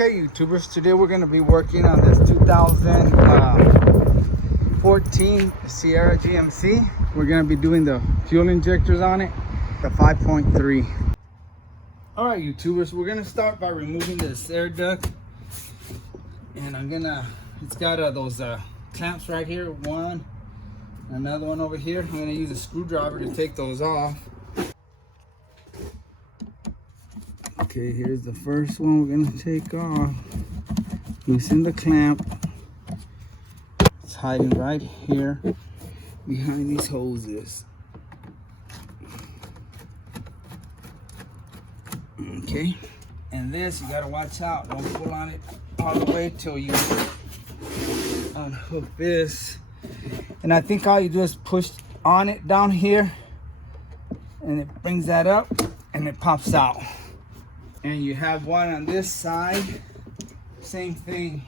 Okay, YouTubers, today we're going to be working on this 2014 Sierra GMC. We're going to be doing the fuel injectors on it, the 5.3. All right, YouTubers, we're going to start by removing this air duct. And it's got those clamps right here, one, another one over here. I'm going to use a screwdriver to take those off. Okay, here's the first one we're gonna take off. Loosen the clamp. It's hiding right here behind these hoses. Okay, and this you gotta watch out. Don't pull on it all the way till you unhook this. And I think all you do is push on it down here, and it brings that up, and it pops out. And you have one on this side, same thing.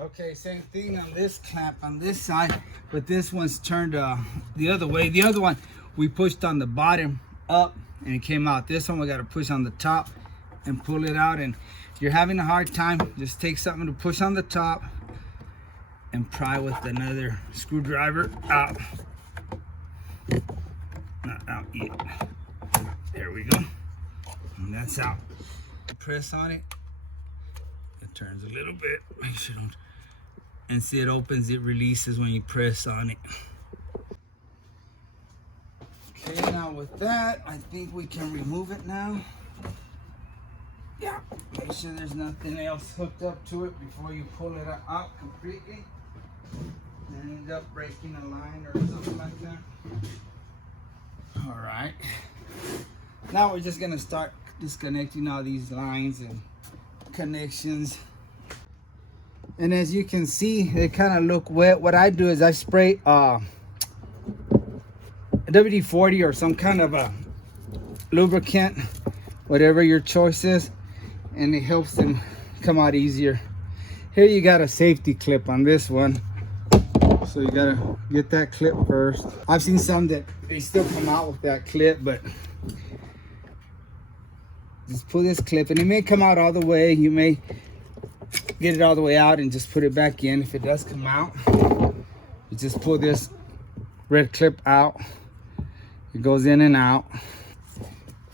Okay, same thing on this clamp on this side, but this one's turned the other way. The other one we pushed on the bottom up and it came out. This one we got to push on the top and pull it out. And if you're having a hard time, just take something to push on the top and pry with another screwdriver out. Not out yet. There we go. And that's out. Press on it. It turns a little bit. Make sure you don't. And see, it opens, it releases when you press on it. Okay, now with that, I think we can remove it now. Yeah. Make sure there's nothing else hooked up to it before you pull it out completely. And end up breaking a line or something like that. All right. Now we're just gonna start disconnecting all these lines and connections. And as you can see, they kind of look wet. What I do is I spray a WD-40 or some kind of a lubricant, whatever your choice is, and it helps them come out easier. Here you got a safety clip on this one, so you gotta get that clip first. I've seen some that they still come out with that clip, but just pull this clip, and it may come out all the way. You may get it all the way out and just put it back in. If it does come out, you just pull this red clip out. It goes in and out.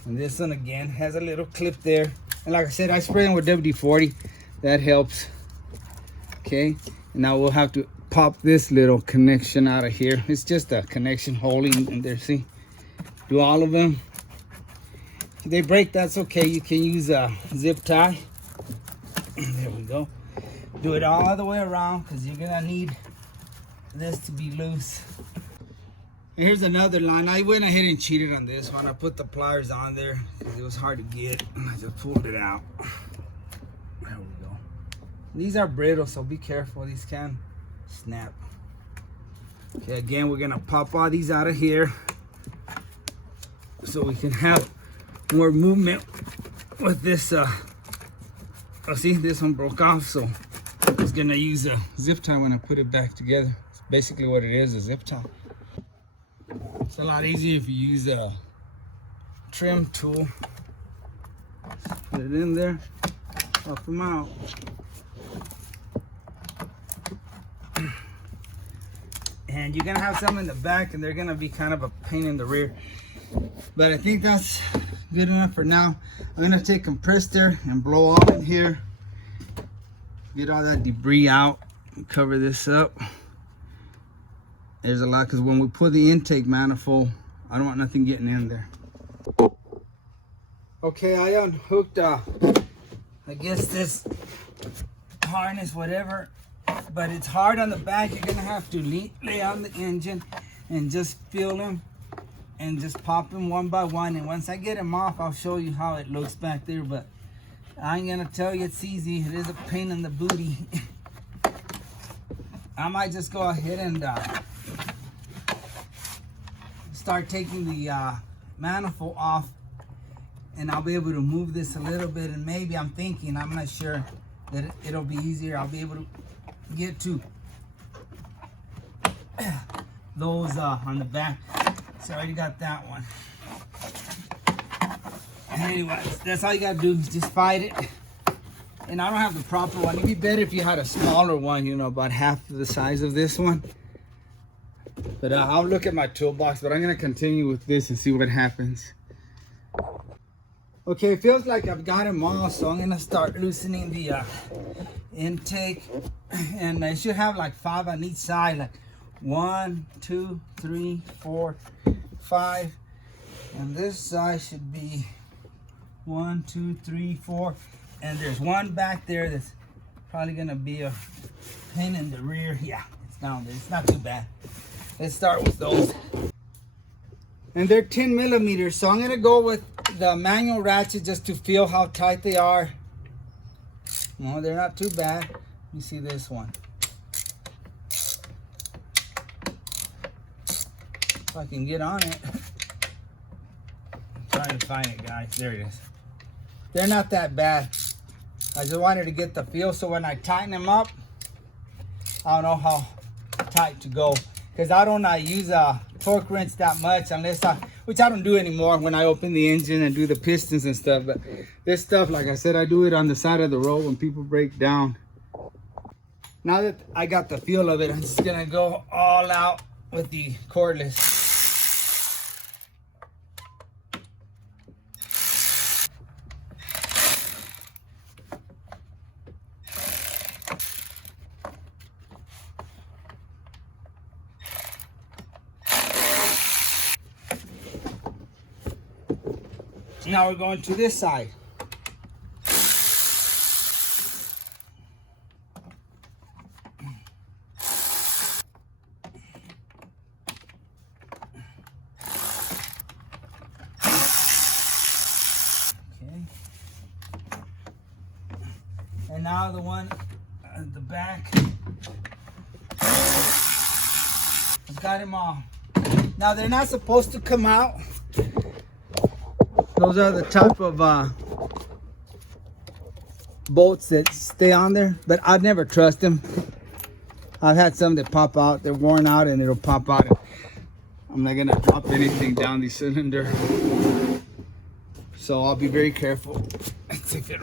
And this one again has a little clip there. And like I said, I spray them with WD-40. That helps. Okay, and now we'll have to pop this little connection out of here. It's just a connection holding in there. See, do all of them. If they break, that's okay. You can use a zip tie. There we go. Do it all the way around because you're gonna need this to be loose. Here's another line. I went ahead and cheated on this one. I put the pliers on there because it was hard to get. I just pulled it out. There we go. These are brittle, so be careful. These can snap. Okay, again, we're gonna pop all these out of here so we can have more movement with this. Oh, see, this one broke off, so I was gonna use a zip tie when I put it back together. It's basically what it is, a zip tie. It's a lot easier if you use a trim tool. Put it in there, pop them out. And you're gonna have some in the back, and they're gonna be kind of a pain in the rear. But I think that's good enough for now. I'm gonna take compressed air and blow off in here. Get all that debris out and cover this up. There's a lot, because when we pull the intake manifold, I don't want nothing getting in there. Okay, I unhooked, I guess this harness, whatever, but it's hard on the back. You're gonna have to lay on the engine and just feel them and just pop them one by one. And once I get them off, I'll show you how it looks back there, but I ain't gonna tell you it's easy. It is a pain in the booty. I might just go ahead and start taking the manifold off, and I'll be able to move this a little bit, and maybe I'm not sure that it'll be easier. I'll be able to get to those on the back. So I already got that one. Anyways, that's all you gotta do is just fight it. And I don't have the proper one. It'd be better if you had a smaller one, you know, about half the size of this one. But I'll look at my toolbox, but I'm gonna continue with this and see what happens. Okay, it feels like I've got them all, so I'm gonna start loosening the intake. And I should have like 5 on each side, like 1, 2, 3, 4, 5. And this side should be 1, 2, 3, 4. And there's one back there that's probably gonna be a pin in the rear. Yeah, it's down there. It's not too bad. Let's start with those. And they're 10 millimeters, so I'm gonna go with the manual ratchet just to feel how tight they are. No, they're not too bad. You see this one. If I can get on it. I'm trying to find it, guys. There it is. They're not that bad. I just wanted to get the feel, so when I tighten them up, I don't know how tight to go. Because I don't use a torque wrench that much unless which I don't do anymore when I open the engine and do the pistons and stuff. But this stuff, like I said, I do it on the side of the road when people break down. Now that I got the feel of it, I'm just gonna go all out with the cordless. Now we're going to this side. Okay. And now the one at the back. I've got them all. Now they're not supposed to come out. Those are the type of bolts that stay on there, but I'd never trust them. I've had some that pop out, they're worn out and it'll pop out. I'm not gonna drop anything down the cylinder. So I'll be very careful. Okay,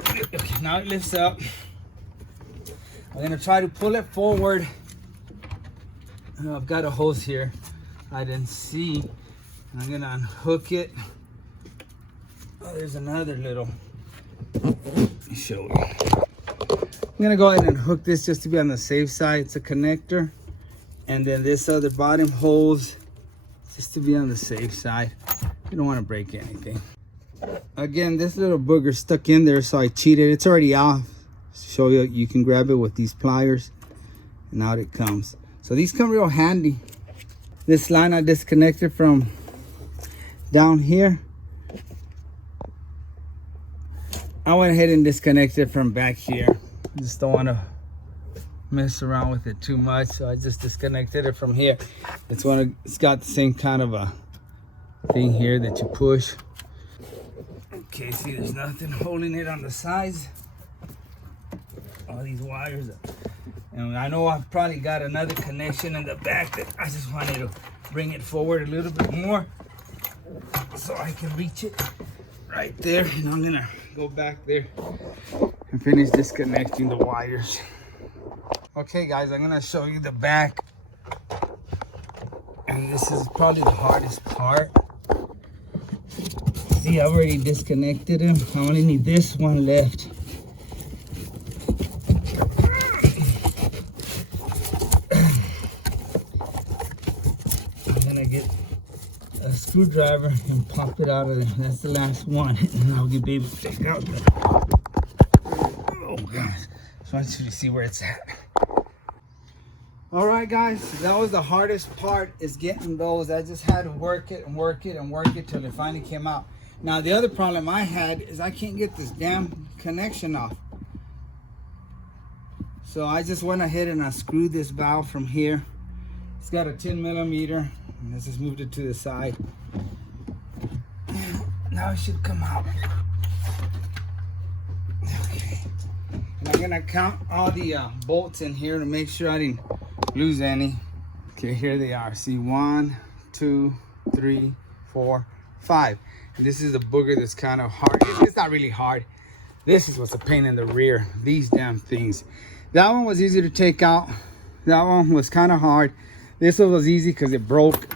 now it lifts up. I'm gonna try to pull it forward. I've got a hose here I didn't see. I'm gonna unhook it. Oh, there's another little. Let me show you. I'm gonna go ahead and hook this just to be on the safe side. It's a connector, and then this other bottom hose just to be on the safe side. You don't want to break anything. Again, this little booger stuck in there, so I cheated. It's already off. Show you, you can grab it with these pliers, and out it comes. So these come real handy. This line I disconnected from down here. I went ahead and disconnected from back here. Just don't want to mess around with it too much, so I just disconnected it from here. It's got the same kind of a thing here that you push. Okay, see, there's nothing holding it on the sides. All these wires, and I know I've probably got another connection in the back that I just wanted to bring it forward a little bit more so I can reach it right there. And I'm gonna go back there and finish disconnecting the wires. Okay guys, I'm gonna show you the back, and this is probably the hardest part. See, I've already disconnected them. I only need this one left. I'm gonna get a screwdriver and pop it out of there. That's the last one, and I'll be able to take out the. Oh gosh, just want you to see where it's at. All right, guys, that was the hardest part, is getting those. I just had to work it and work it and work it till it finally came out. Now the other problem I had is I can't get this damn connection off. So I just went ahead and I screwed this valve from here. It's got a 10 millimeter. And I just moved it to the side. Now it should come out. Okay. And I'm gonna count all the bolts in here to make sure I didn't lose any. Okay, here they are. See, 1, 2, 3, 4, 5. And this is the booger that's kind of hard. It's not really hard. This is what's a pain in the rear, these damn things. That one was easy to take out. That one was kind of hard. This one was easy because it broke.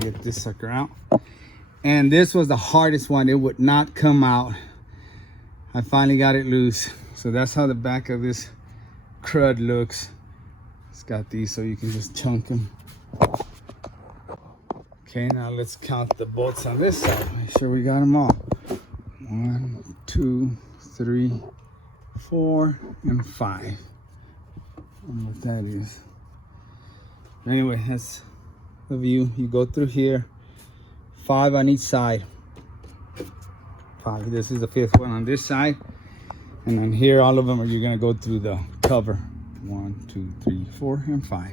Get this sucker out. And this was the hardest one. It would not come out. I finally got it loose. So that's how the back of this crud looks. It's got these so you can just chunk them. Okay, now let's count the bolts on this side. Make sure we got them all. 1, 2, 3, 4, and 5. I don't know what that is. Anyway, that's the view. You go through here. 5 on each side. 5. This is the 5th one on this side. And then here, all of them you're gonna go through the cover. 1, 2, 3, 4, and 5.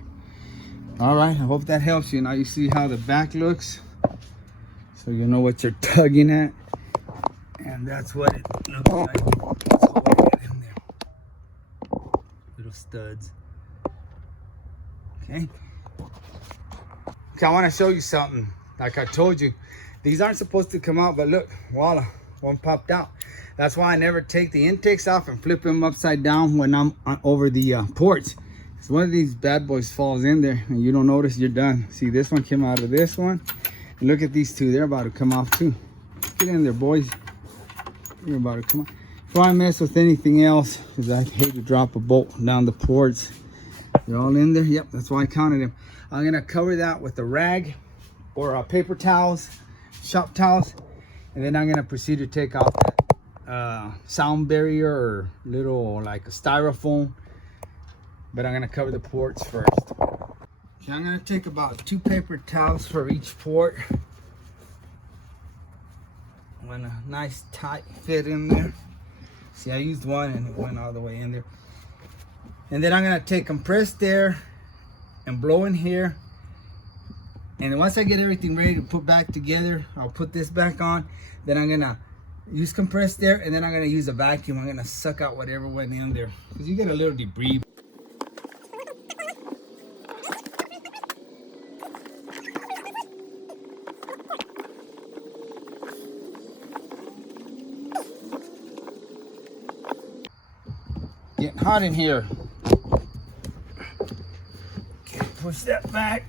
All right, I hope that helps you. Now you see how the back looks. So you know what you're tugging at. And that's what it looks like. Let's hold it in there. Little studs. Okay. Okay, I want to show you something. Like I told you, these aren't supposed to come out, but look, voila, one popped out. That's why I never take the intakes off and flip them upside down when I'm over the ports. So one of these bad boys falls in there and you don't notice, you're done. See, this one came out of this one. And look at these two, they're about to come off too. Get in there, boys. You're about to come off. Before I mess with anything else, because I hate to drop a bolt down the ports. They're all in there. Yep, that's why I counted them. I'm gonna cover that with a rag or paper towels, shop towels. And then I'm gonna proceed to take off that sound barrier or little like a styrofoam. But I'm gonna cover the ports first. Okay, I'm gonna take about 2 paper towels for each port. I want a nice tight fit in there. See, I used one and it went all the way in there. And then I'm gonna take compressed air and blow in here. And once I get everything ready to put back together, I'll put this back on. Then I'm gonna use compressed air and then I'm gonna use a vacuum. I'm gonna suck out whatever went in there. Because you get a little debris. Getting hot in here. Okay, push that back.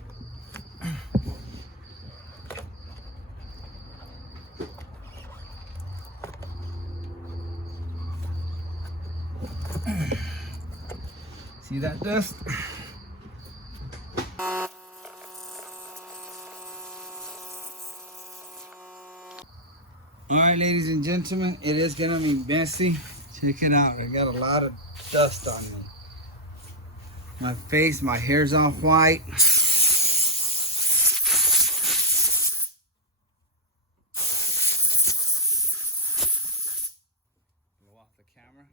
See that dust? All right, ladies and gentlemen, it is gonna be messy. Check it out. I got a lot of dust on me. My face, my hair's all white. Go off the camera.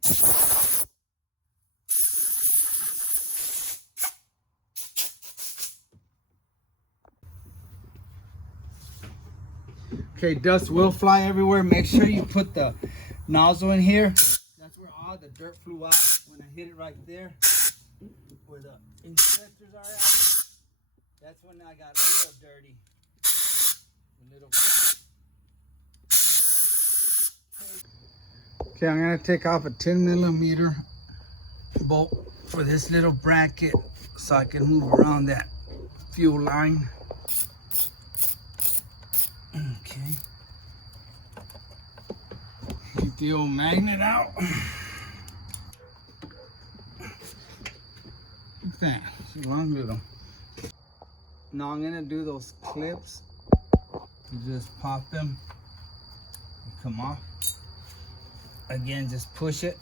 Okay, dust will fly everywhere. Make sure you put the nozzle in here. That's where all the dirt flew out when I hit it right there. Where the injectors are at. That's when I got a little dirty. Okay, I'm gonna take off a 10mm bolt for this little bracket so I can move around that fuel line. Okay. Get the old magnet out. Look at that. It's a long little. Now I'm gonna do those clips. You just pop them and come off. Again, just push it.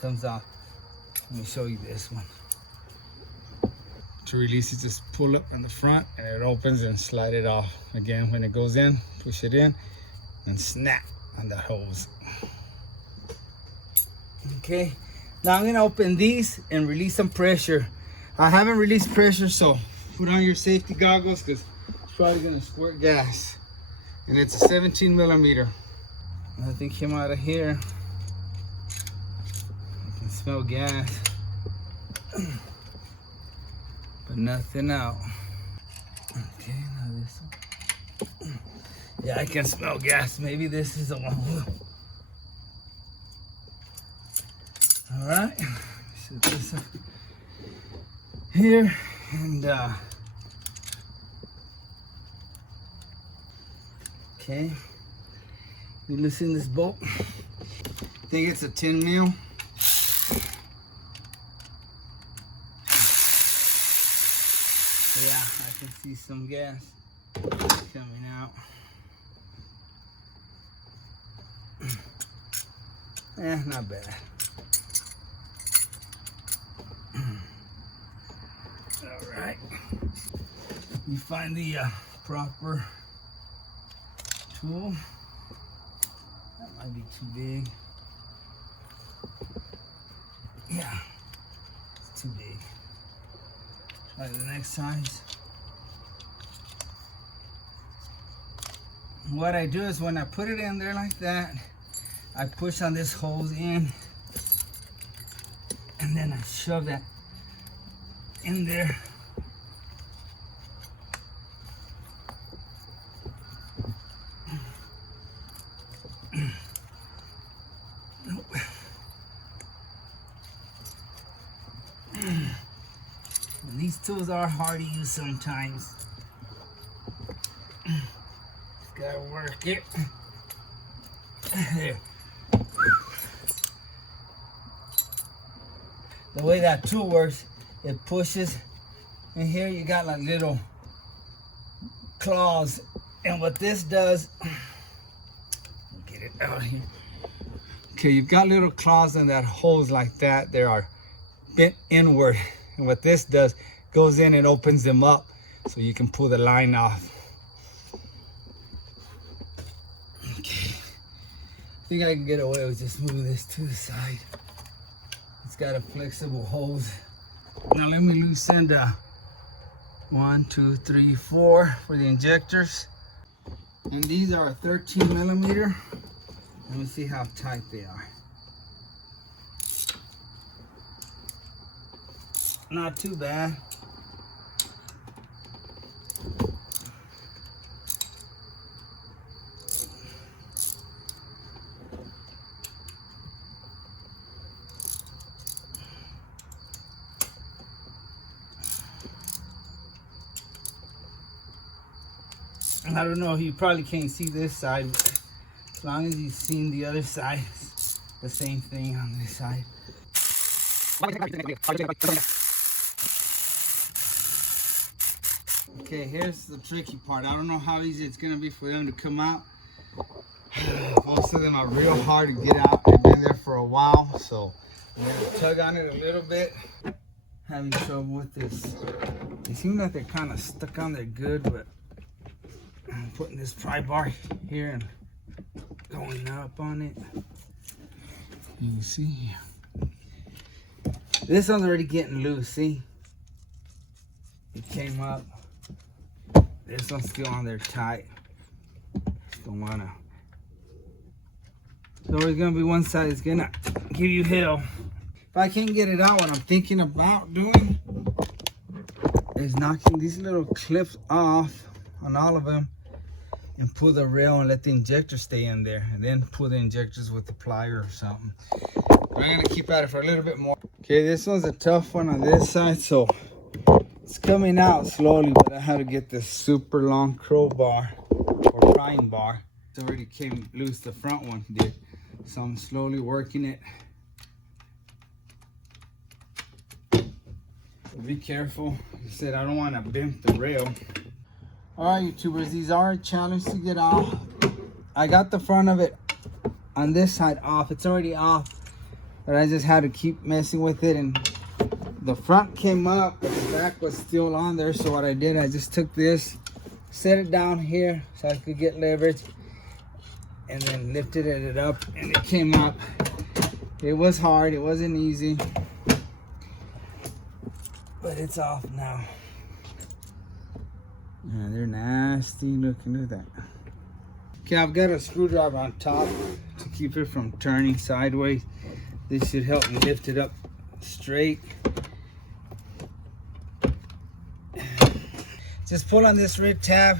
Comes off. Let me show you this one. To release it, just pull up in the front and it opens and slide it off. Again, when it goes in, push it in and snap on the hose. Okay, now I'm gonna open these and release some pressure. I haven't released pressure, so put on your safety goggles because it's probably gonna squirt gas. And it's a 17mm. Nothing came out of here. I can smell gas. But nothing out. Okay, now this one. Yeah, I can smell gas. Maybe this is the one. All right, set this up here, and okay, you loosen this bolt. I think it's a 10 mil. Yeah, I can see some gas coming out. Not bad. All right. You find the proper tool. That might be too big. Yeah, it's too big. Try the next size. What I do is when I put it in there like that, I push on this hose in, and then I shove that in there. And these tools are hard to use sometimes. Just gotta work it. There. The way that tool works, it pushes, and here you got like little claws, and what this does, get it out here. Okay, you've got little claws in that hose like that. They are bent inward, and what this does, goes in and opens them up so you can pull the line off. Okay, I think I can get away with just moving this to the side. It's got a flexible hose. Now let me loosen the 1, 2, 3, 4 for the injectors. And these are 13 millimeter. Let me see how tight they are. Not too bad. I don't know, you probably can't see this side, but as long as you've seen the other side, it's the same thing on this side. Okay, here's the tricky part. I don't know how easy it's gonna be for them to come out. Most of them are real hard to get out. They've been there for a while, so I'm gonna tug on it a little bit. Having trouble with this. They seem like they're kind of stuck on there good, but I'm putting this pry bar here and going up on it. You can see this one's already getting loose. See, it came up. This one's still on there tight. Don't wanna. So there's gonna be one side that's gonna give you hell. If I can't get it out, what I'm thinking about doing is knocking these little clips off on all of them and pull the rail and let the injector stay in there, and then pull the injectors with the plier or something. But I'm gonna keep at it for a little bit more. Okay, this one's a tough one on this side, so it's coming out slowly, but I had to get this super long crowbar or prying bar. It already came loose, the front one did. So I'm slowly working it. So be careful. Like I said, I don't want to bend the rail. All right, YouTubers, these are a challenge to get off. I got the front of it on this side off. It's already off, but I just had to keep messing with it, and the front came up, but the back was still on there. So what I did, I just took this, set it down here so I could get leverage, and then lifted it up, and it came up. It was hard, it wasn't easy, but it's off now. Yeah, they're nasty looking. Look at that. Okay, I've got a screwdriver on top to keep it from turning sideways. This should help me lift it up straight. Just pull on this red tab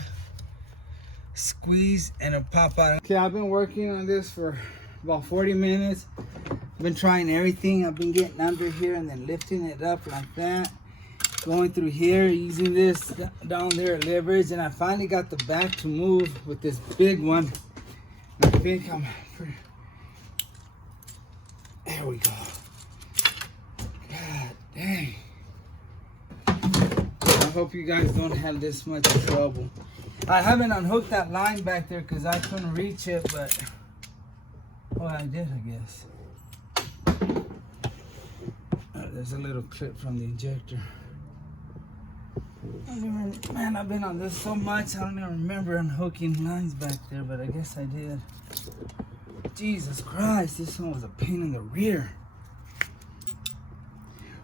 squeeze and it'll pop out. Okay, I've been working on this for about 40 minutes. I've been trying everything. I've been getting under here and then lifting it up like that. Going through here, using this down there at leverage, and I finally got the back to move with this big one. I think I'm pretty... There we go. God dang. I hope you guys don't have this much trouble. I haven't unhooked that line back there because I couldn't reach it, but... Oh, I did, I guess. There's a little clip from the injector. Man, I've been on this so much, I don't even remember unhooking lines back there, but I guess I did. Jesus Christ, this one was a pain in the rear.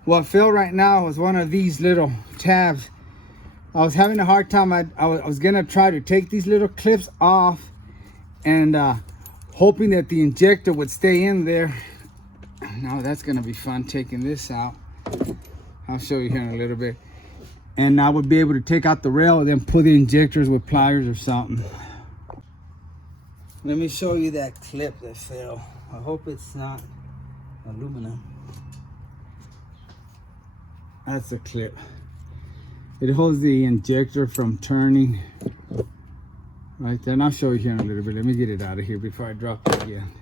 What failed right now was one of these little tabs. I was having a hard time. I was gonna try to take these little clips off and hoping that the injector would stay in there. Now that's gonna be fun, taking this out. I'll show you here in a little bit. And I would be able to take out the rail and then pull the injectors with pliers or something. Let me show you that clip that fell. I hope it's not aluminum. That's a clip. It holds the injector from turning right there. And I'll show you here in a little bit. Let me get it out of here before I drop it again.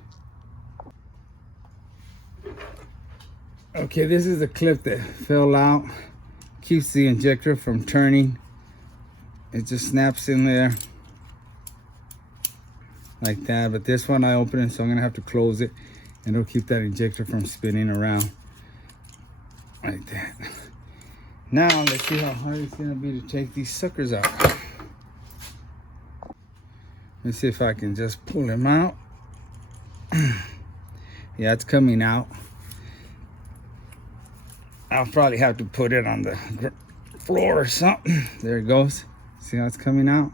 Okay, this is a clip that fell out. Keeps the injector from turning. It just snaps in there like that, but this one I open it, so I'm gonna have to close it, and it'll keep that injector from spinning around like that. Now let's see how hard it's gonna be to take these suckers out. Let's see if I can just pull them out. Yeah, it's coming out. I'll probably have to put it on the floor or something. There it goes. See how it's coming out?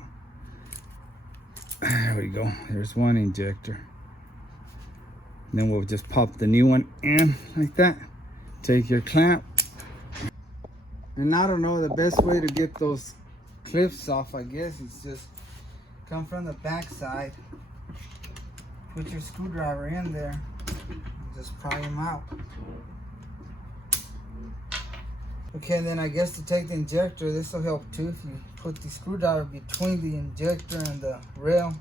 There we go. There's one injector. And then we'll just pop the new one in like that. Take your clamp. And I don't know, the best way to get those clips off, I guess, is just come from the back side. Put your screwdriver in there. And just pry them out. Okay, and then I guess to take the injector, this will help too. If you put the screwdriver between the injector and the rail,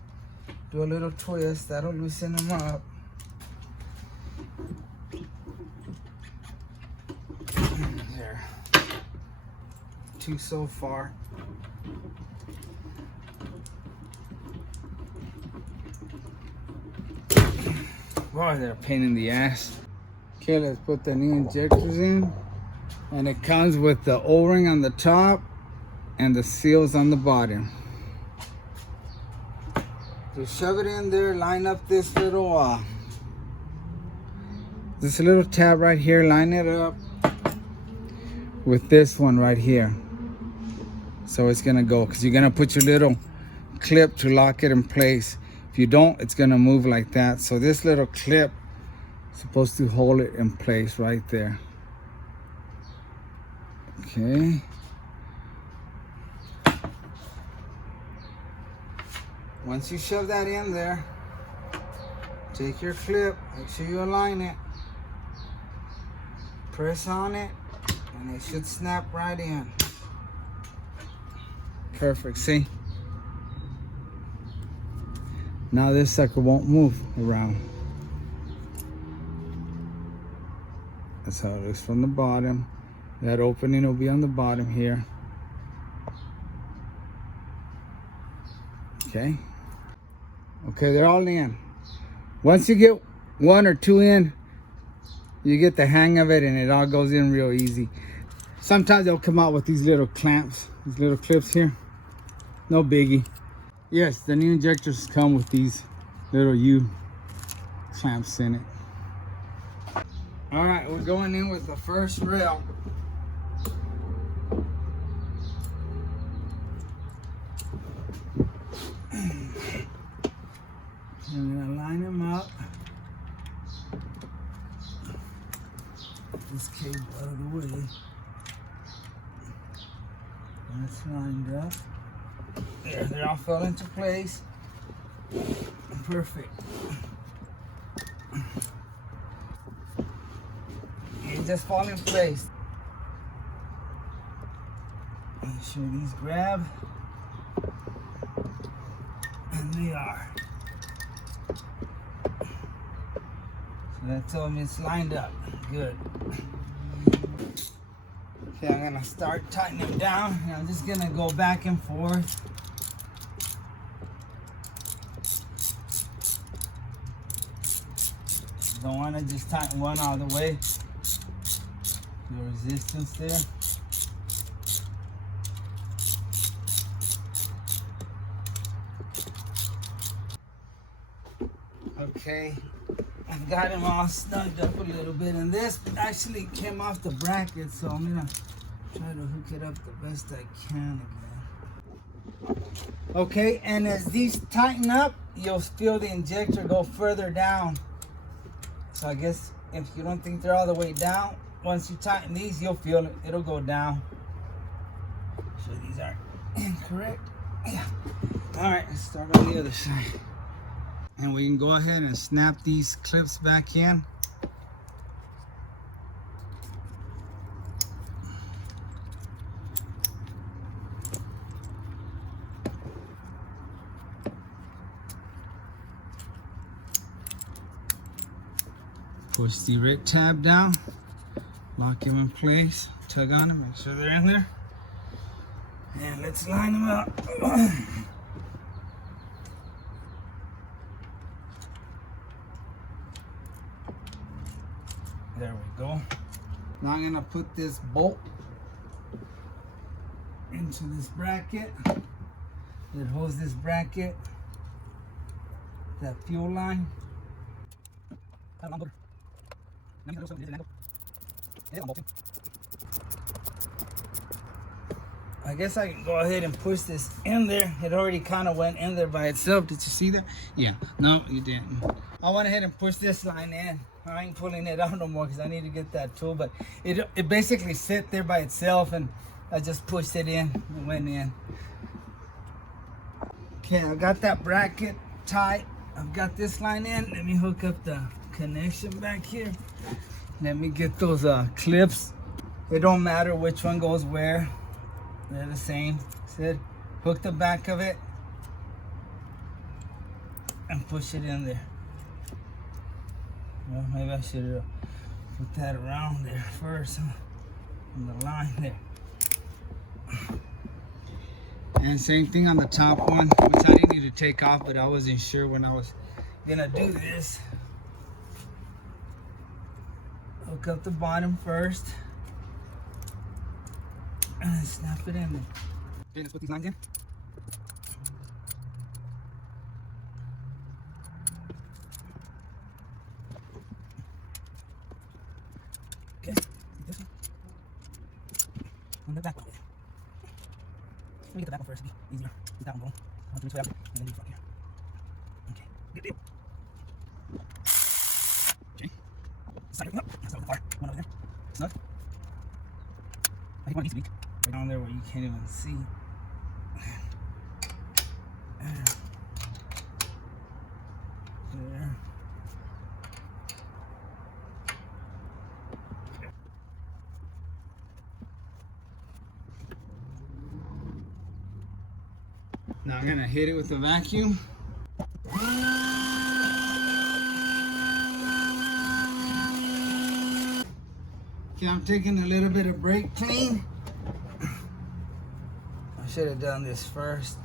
do a little twist, that'll loosen them up. There. Two so far. Boy, they're a pain in the ass. Okay, let's put the new injectors in. And it comes with the O-ring on the top and the seals on the bottom. Just shove it in there, line up this little tab right here, line it up with this one right here. So it's gonna go, because you're gonna put your little clip to lock it in place. If you don't, it's gonna move like that. So this little clip is supposed to hold it in place right there. Okay. Once you shove that in there, take your clip, make sure you align it, press on it, and it should snap right in. Perfect, see? Now this sucker won't move around. That's how it looks from the bottom. That opening will be on the bottom here. Okay. Okay, they're all in. Once you get one or two in, you get the hang of it and it all goes in real easy. Sometimes they'll come out with these little clamps, these little clips here. No biggie. Yes, the new injectors come with these little U clamps in it. All right, we're going in with the first rail. I'm gonna line them up. This cable out of the way. That's lined up. There there. They all fell into place. Perfect. It just fall in place. Make sure these grab. And they are. So that told me it's lined up. Good. Okay, I'm gonna start tightening them down. And I'm just gonna go back and forth. Don't want to just tighten one all the way. The resistance there. Okay, I've got him all snugged up a little bit, and this actually came off the bracket, so I'm gonna try to hook it up the best I can again. Okay, and as these tighten up, you'll feel the injector go further down. So I guess if you don't think they're all the way down, once you tighten these, you'll feel it. It'll go down. So these aren't incorrect. Yeah. All right, let's start on the other side. And we can go ahead and snap these clips back in. Push the red tab down, lock them in place, tug on them, make sure they're in there. And let's line them up. There we go. Now I'm gonna put this bolt into this bracket that holds this bracket, that fuel line. I guess I can go ahead and push this in there. It already kind of went in there by itself. Did you see that? Yeah. No, you didn't. I went ahead and pushed this line in. I ain't pulling it out no more because I need to get that tool. But it basically sit there by itself, and I just pushed it in. It went in. Okay, I got that bracket tight. I've got this line in. Let me hook up the connection back here. Let me get those clips. It don't matter which one goes where. They're the same. Said hook the back of it and push it in there. Well, maybe I should put that around there first, on the line there. And same thing on the top one, which I didn't need to take off, but I wasn't sure when I was gonna do this. Hook up the bottom first and then snap it in there. Okay, let's put these lines in. Okay, this one. And the back one. Let me get the back one first, it'll be easier. Get that one going. I'll do this way out, and then leave it here. Okay, good deal. Okay. Side up. That's over far. One over there. Snug. I think one needs to be right down there where you can't even see. There. Now I'm gonna hit it with the vacuum. Okay, I'm taking a little bit of brake clean. I should have done this first.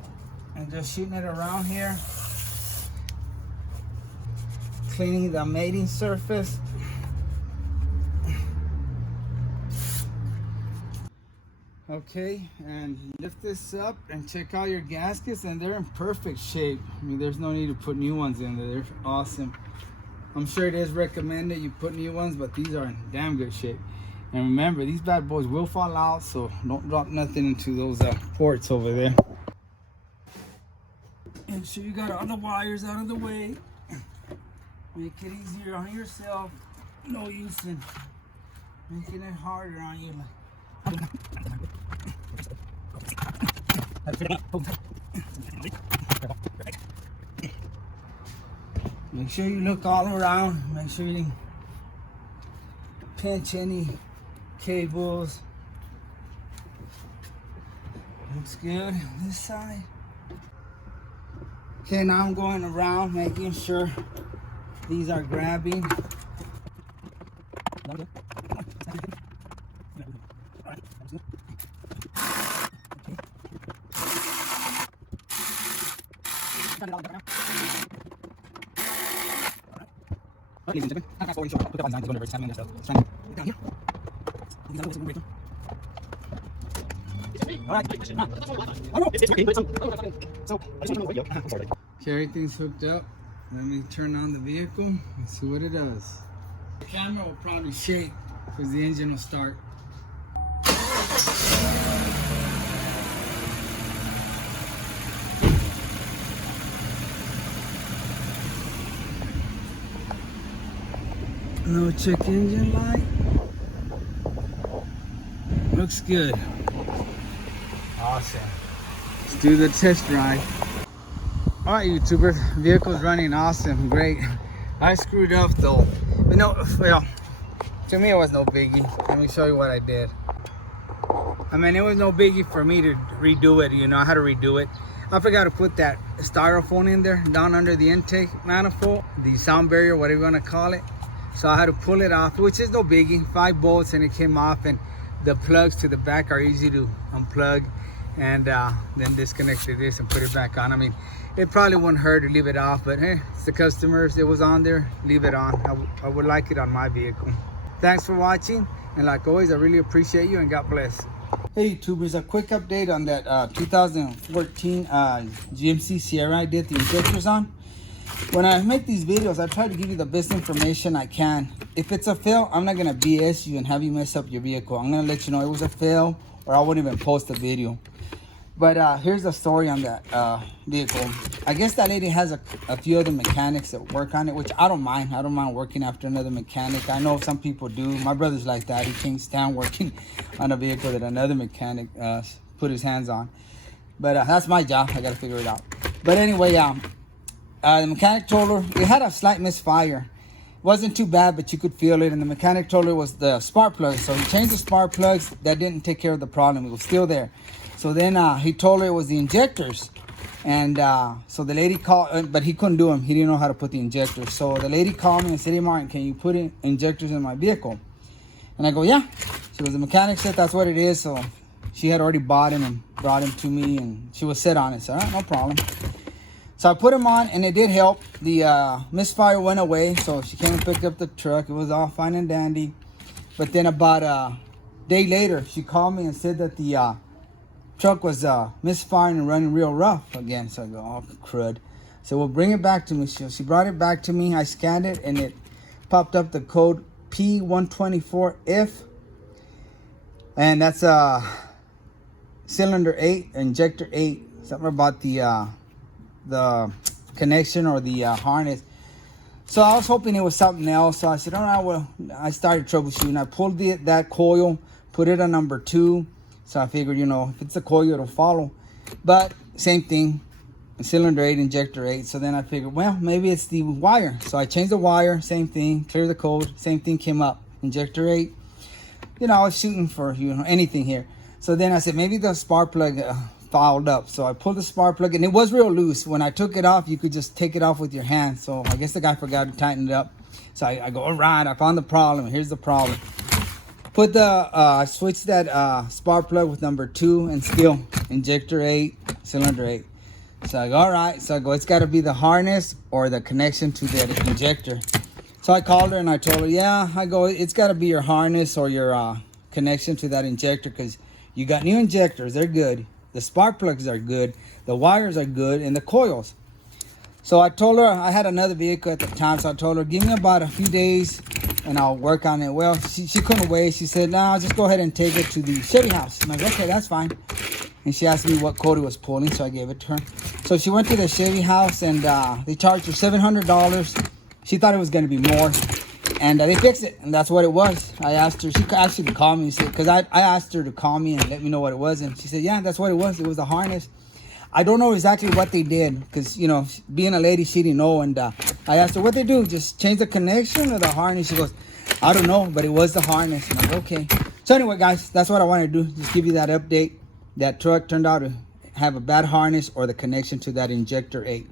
And just shooting it around here. Cleaning the mating surface. Okay, and lift this up and check out your gaskets, and they're in perfect shape. I mean, there's no need to put new ones in there. They're awesome. I'm sure it is recommended you put new ones, but these are in damn good shape. And remember, these bad boys will fall out, so don't drop nothing into those ports over there. Make sure you got all the wires out of the way. Make it easier on yourself. No use in making it harder on you. Make sure you look all around. Make sure you didn't pinch any cables. Looks good on this side. Okay, now I'm going around making sure these are grabbing. Ladies and gentlemen, I'm not falling short. Put up on design to go to reverse. Standing on yourself. Standing down here. These are the ones all right. Oh no, it's working. So I just want to know the video. I'm sorry. Okay, everything's hooked up. Let me turn on the vehicle and see what it does. The camera will probably shake because the engine will start. No check engine light. Looks good. Awesome. Let's do the test drive. All right, YouTubers, vehicle's running awesome, great. I screwed up though, but no, well, to me it was no biggie. Let me show you what I did. I mean, it was no biggie for me to redo it. You know, I had to redo it. I forgot to put that styrofoam in there, down under the intake manifold, the sound barrier, whatever you want to call it. So I had to pull it off, which is no biggie. 5 bolts and it came off, and the plugs to the back are easy to unplug, and then disconnected this and put it back on. I mean, it probably wouldn't hurt to leave it off, but hey, it's the customers. It was on there, leave it on. I would like it on my vehicle. Thanks for watching, and like always, I really appreciate you, and God bless. Hey YouTubers, a quick update on that 2014 GMC Sierra I did the injectors on. When I make these videos, I try to give you the best information I can. If it's a fail, I'm not gonna BS you and have you mess up your vehicle. I'm gonna let you know it was a fail, or I wouldn't even post a video. But here's the story on that vehicle. I guess that lady has a few other mechanics that work on it, which I don't mind. I don't mind working after another mechanic. I know some people do. My brother's like that. He can't stand working on a vehicle that another mechanic put his hands on. But that's my job. I gotta figure it out. But anyway, the mechanic told her it had a slight misfire. It wasn't too bad, but you could feel it. And the mechanic told her it was the spark plugs. So he changed the spark plugs. That didn't take care of the problem. It was still there. So then he told her it was the injectors. And so the lady called, but he couldn't do them. He didn't know how to put the injectors. So the lady called me and said, "Hey Martin, can you put in injectors in my vehicle?" And I go, "Yeah." She goes, "The mechanic said that's what it is." So she had already bought him and brought him to me, and she was set on it. So all right, no problem. So I put him on, and it did help. The misfire went away. So she came and picked up the truck. It was all fine and dandy. But then about a day later, she called me and said that the truck was misfiring and running real rough again. So I go, "Oh, crud." So we'll bring it back to me. She brought it back to me. I scanned it, and it popped up the code P124F. And that's cylinder 8, injector 8. Something about the connection or the harness. So I was hoping it was something else. So I said, all right, well, I started troubleshooting. I pulled that coil, put it on number 2. So I figured, you know, if it's a coil, it'll follow. But same thing, cylinder 8, injector 8. So then I figured, well, maybe it's the wire. So I changed the wire, same thing, clear the code, same thing came up, injector 8. You know, I was shooting for, you know, anything here. So then I said, maybe the spark plug fouled up. So I pulled the spark plug, and it was real loose. When I took it off, you could just take it off with your hand. So I guess the guy forgot to tighten it up. So I go, all right, I found the problem. Here's the problem. Put the I switched that spark plug with number 2, and still injector 8, cylinder 8. So I go, all right. So I go, it's got to be the harness or the connection to the injector. So I called her and I told her, yeah, I go, it's got to be your harness or your connection to that injector, because you got new injectors. They're good. The spark plugs are good. The wires are good, and the coils. So I told her, I had another vehicle at the time, so I told her, give me about a few days and I'll work on it. Well, she couldn't wait. She said, nah, just go ahead and take it to the Chevy house. And I was like, okay, that's fine. And she asked me what code it was pulling, so I gave it to her. So she went to the Chevy house, and they charged her $700. She thought it was going to be more. And they fixed it, and that's what it was. I asked her, she actually called me, because I asked her to call me and let me know what it was. And she said, yeah, that's what it was. It was a harness. I don't know exactly what they did because, you know, being a lady, she didn't know. And I asked her what they do, just change the connection or the harness. She goes, I don't know, but it was the harness. And I'm like, okay. So anyway, guys, that's what I want to do. Just give you that update. That truck turned out to have a bad harness or the connection to that injector 8.